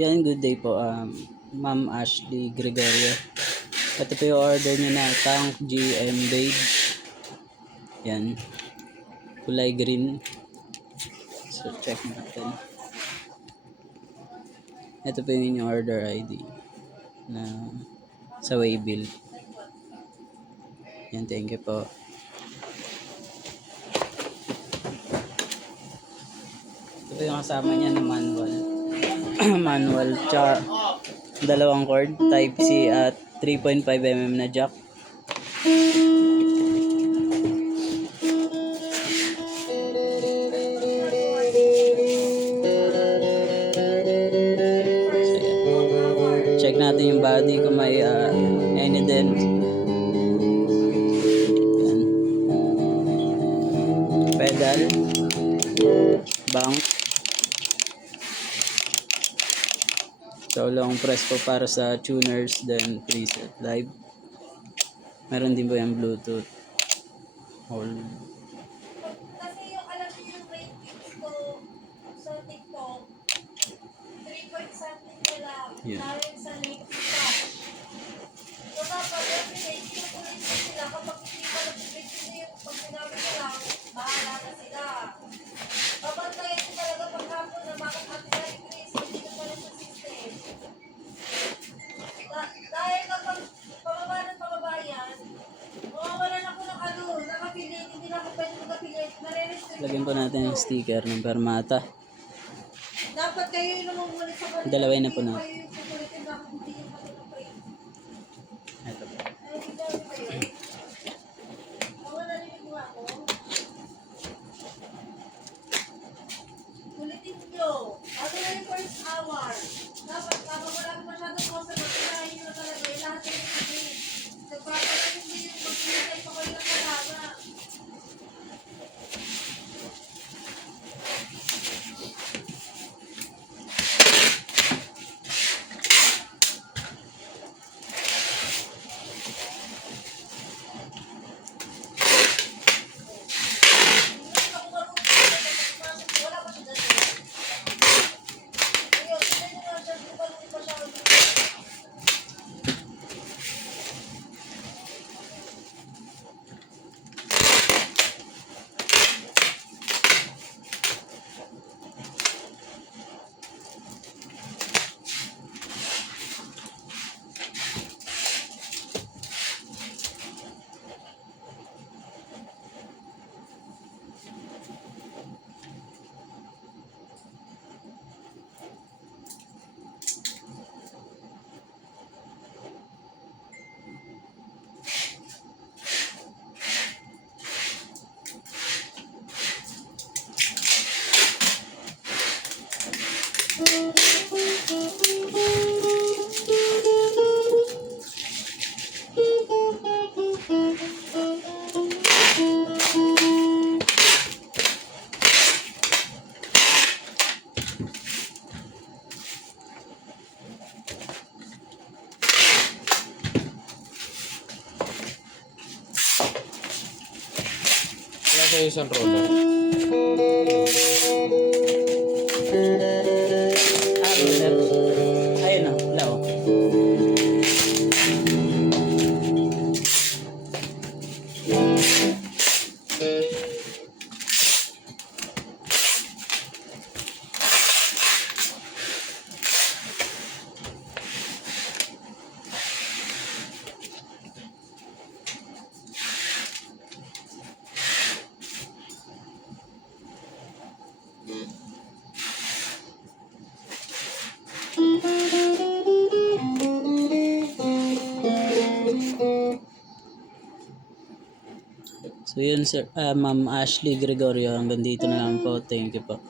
Yan, good day po. Ma'am Ashley Gregorio. Ito po yung order niyo na Tank GM Beige. Yan. Kulay green. So, check natin. Ito po yung inyong order ID na sa Waybill. Yan, thank you po. Ito po yung kasama niya na manual. Manual, tsaka dalawang cord, type C at 3.5mm na jack. Check natin yung body kung may any dent. Yan. Pedal, bank. So long press po para sa tuners, then preset live. Meron din po yung Bluetooth. Hold. Kasi yung alam niyo yung ratings ko sa TikTok, 3 point something na lang. Yeah. Dahil sa link nila. So dapat everyday, kinukulit ko sila kapag hindi pa nag-rate yung pag sinabi ko lang, bahala na sila. Babantayan ko talaga paghapon na bakit ating na-increase, hindi ko pala sa system. Dahil kapag pababa ng pababa yan, mawawalan ako ng ano, nakapilit, hindi na ako pwede magapilit, nare-restrict. Lagyan po natin yung sticker ng Permata. Dapat kayo yung namumulit sa kanila. Dalaway na po na. Kayo yung kukulitin na hindi yung patutuprint. Ito po. Ay, hindi daw kayo. Nawala rin mo ako. Kulitin nyo. Ano na yung first hour? Dapat kapag wala ko masyadong customer, kailangan nyo na talaga yung lahat yung kukulit. Nagpapalagin nyo yung magkulitay pa kayo ng kalaga. Kaya sa isang roller. Roller. Ayun o, lao. So yun sir, Ma'am Ashley Gregorio, hanggang dito na lang po. Thank you po.